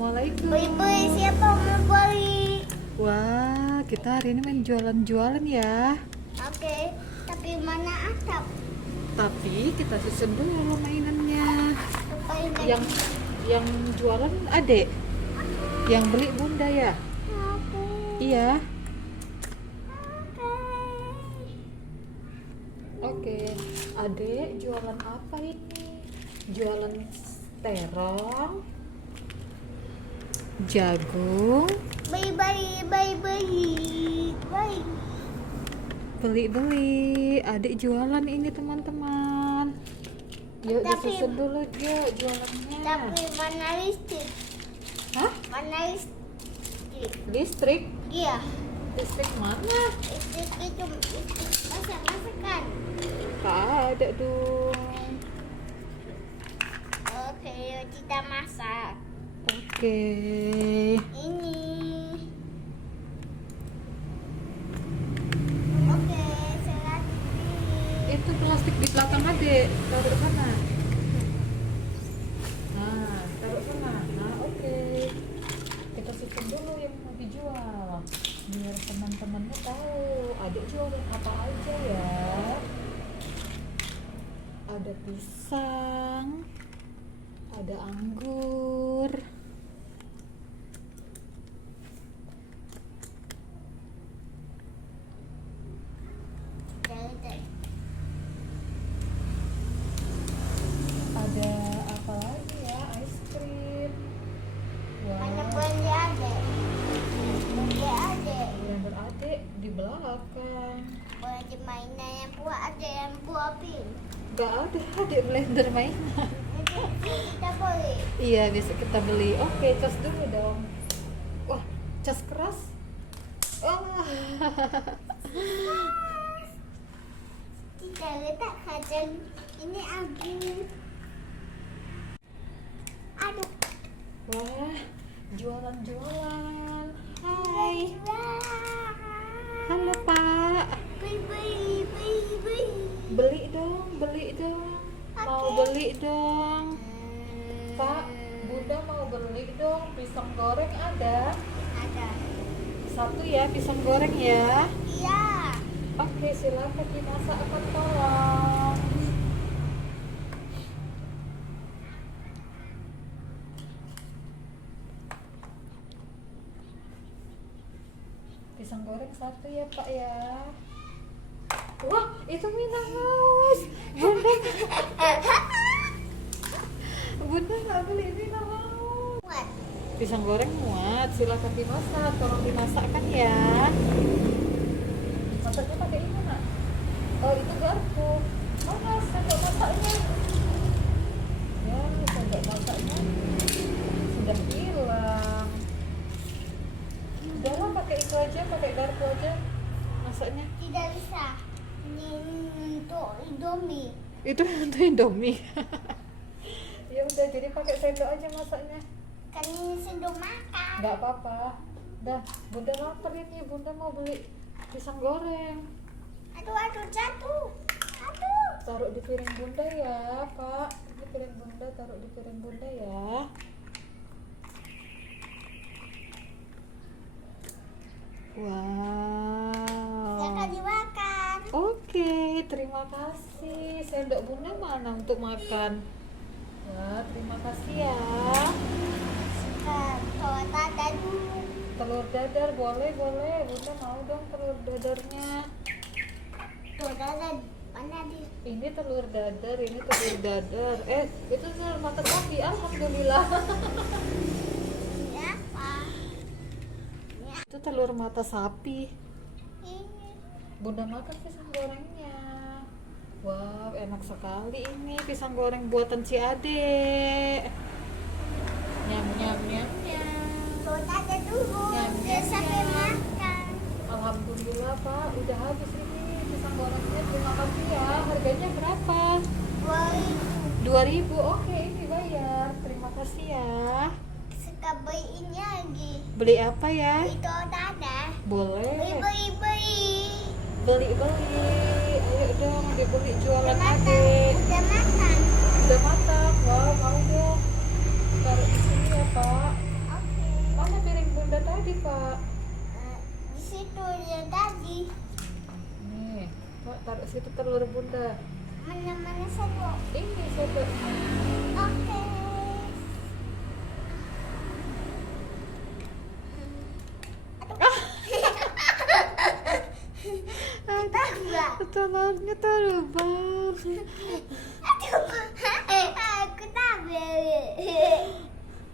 Assalamualaikum. Beli siapa mau beli? Wah, kita hari ini main jualan-jualan ya. Oke, tapi mana atap? Tapi kita susun dulu mainannya. Supaya Yang jualan adek, yang beli bunda ya. Oke. Iya. Oke. Oke, adek jualan apa ini? Jualan terong, jagung, beli. Adik jualan ini teman-teman. Yuk disusun dulu dia jualannya. Tapi mana listrik? Hah? Mana listrik? Listrik? Iya. Listrik mana? Listrik itu listrik masak-masakan. Tak ada dong. Oke, yuk kita masak. Oke. Ini. Oke, selanjutnya. Itu plastik di belakang adek, taruh sana. Nah, taruh sana. Nah, oke. Kita susun dulu yang mau dijual, biar teman-temannya tahu adek jualan apa aja ya. Ada pisang, ada anggur, ada apa lagi ya, es krim. Mana Wah, belanja adek? Belanja adek. blender adek di belakang. Belanja mainan yang buat adek yang buat pin. Gak ada adek blender mainan. Nanti kita beli. Iya, besok kita beli. Oke, cas dulu dong. Wah, cas keras. Wah. Kita letak kaca ini angin. Aduh. Wah, jualan-jualan. Hai. Wah. Halo, Pak. Beli. Beli dong. Mau Oke. beli dong. Pak, Bunda mau beli dong. Pisang goreng ada. Ada. Satu ya, pisang goreng ya. Iya. Oke, silakan dimasak akan tolong. Pisang goreng satu ya Pak ya. Wah, itu Minaus. Bunda nggak beli Minaus. Buat. Pisang goreng muat, silakan dimasak. Tolong dimasakkan ya. Masaknya pakai ini nak. Oh itu garpu. Mana sendok masaknya? Ya, sendok masaknya sudah hilang. Udahlah pakai itu aja, pakai garpu aja masaknya. Tidak bisa. Ini untuk Indomie. Itu untuk Indomie. Ya udah, jadi pakai sendok aja masaknya. Kan ini sendok makan. Nggak apa-apa. Dah, Bunda lapar ini. Bunda mau beli pisang goreng. Aduh, jatuh. Aduh. Taruh di piring Bunda ya, Pak. Ini piring Bunda, taruh di piring Bunda ya. Wow. Jangan dimakan. Oke, terima kasih. Sendok Bunda mana untuk makan? Wah, terima kasih ya. Kalau ada dulu. Telur dadar boleh. Bunda mau dong telur dadarnya. Tuh, ada mana di Ini telur dadar, ini telur dadar. Itu telur mata sapi. Alhamdulillah. apa? Itu telur mata sapi. Ini. Bunda makan pisang gorengnya. Wow, enak sekali ini pisang goreng buatan si Ade. Nyam. Tuh, ada dulu. Nyam, Dia nyam, sampai nyam. makan. Alhamdulillah Pak, udah habis ini pisang gorengnya. Terima kasih ya. Harganya berapa? 2.000. Oke, ini bayar. Terima kasih ya. Suka beli ini lagi. Beli apa ya? Itu ada. Boleh. Beli. Ayo dong, dibeli jualan Udah Ade. makan. Udah matang. Wow, mau dong. Taruh di sini ya Pak. tadi, Pak? Di situ yang tadi. Nih, Pak, taruh situ telur bunda. Mana satu? Ini sobat. Oke. Tambah. Telurnya terbang. Aku tak balik.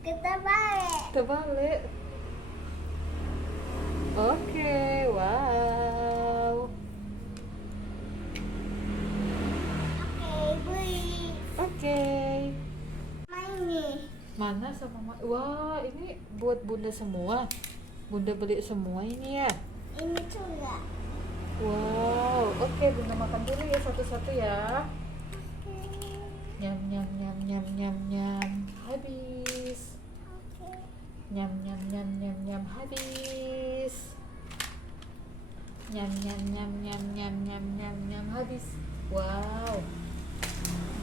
Kita balik. Terbalik. Oke, wow. Oke, beli. Oke. Main nih. Mana sama wah, ini buat bunda semua. Bunda beli semua ini ya. Ini juga. Wow, oke bunda makan dulu ya satu-satu ya. Oke. Nyam nyam nyam nyam nyam nyam habis. Oke. Nyam nyam nyam nyam nyam habis. Nyam nyam nyam nyam nyam nyam nyam nyam habis. Wow.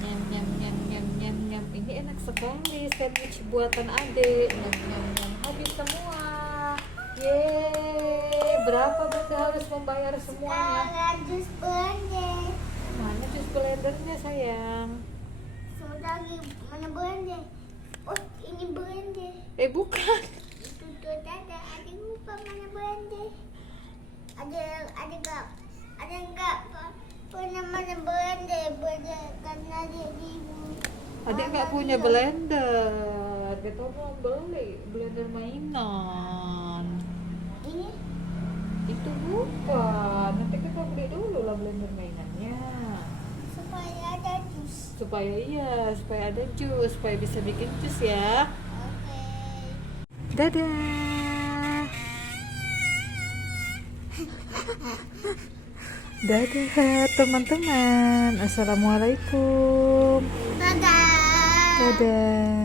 Nyam nyam nyam nyam nyam nyam. Ini enak sekali sandwich buatan adik. Nyam nyam nyam habis semua. Yeay, berapa bunda harus membayar semuanya? Sekarang jus blender. Mana jus blendernya sayang? Sudah lagi mana blender? Oh, ini blender. Bukan. Itu tuh ada lupa mana blender. Ada enggak punya mana blender karena dia di Adik nggak punya blender. Kita mau beli blender mainan. ini Itu bukan. Nanti kita beli dulu lah blender mainannya. supaya ada jus. Supaya ada jus, supaya bisa bikin jus ya. Oke. Dadah. Dadah teman-teman. Assalamualaikum. Dadah. Dadah.